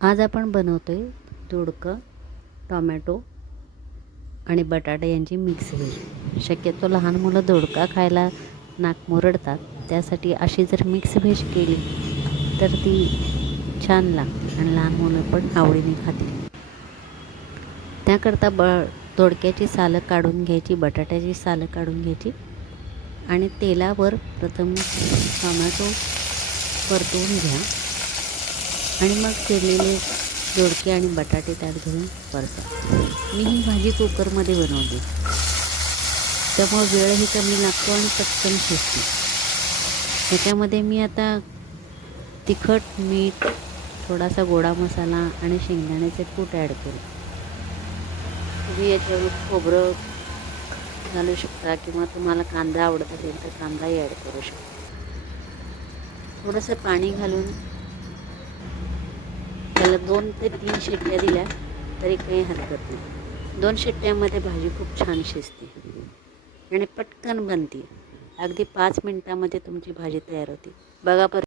आज आपण बनवतोय दोडकं, टोमॅटो आणि बटाटा यांची मिक्स व्हेज। शक्यतो लहान मुलं दोडका खायला नाक मुरडतात, त्यासाठी अशी जर मिक्स व्हेज केली तर ती छान लागते आणि लहान मुलं पण आवडीने खातील। त्याकरता दोडक्याची सालं काढून घ्यायची, बटाट्याची सालं काढून घ्यायची आणि तेलावर प्रथम टोमॅटो परतवून घ्या आणि मग चिरलेले दोडके आणि बटाटे त्यात घालून परता। मी ही भाजी कुकरमध्ये बनवली, त्यामुळे वेळही कमी लागतो आणि पटकन शिजते। त्याच्यामध्ये मी आता तिखट, मीठ, थोडासा गोडा मसाला आणि शेंगदाण्याचे कूट ॲड केले। तुम्ही याच्यावर खोबरं घालू शकता किंवा तुम्हाला कांदा आवडत असेल तर कांदाही ॲड करू शकता। थोडंसं पाणी घालून त्याला 2 ते 3 शिट्ट्या दिल्या तरी काही हरकत नाही। 2 शिट्ट्यामध्ये भाजी खूप छान शिजते आणि पटकन बनते। अगदी 5 मिनिटामध्ये तुमची भाजी तयार होते। बघा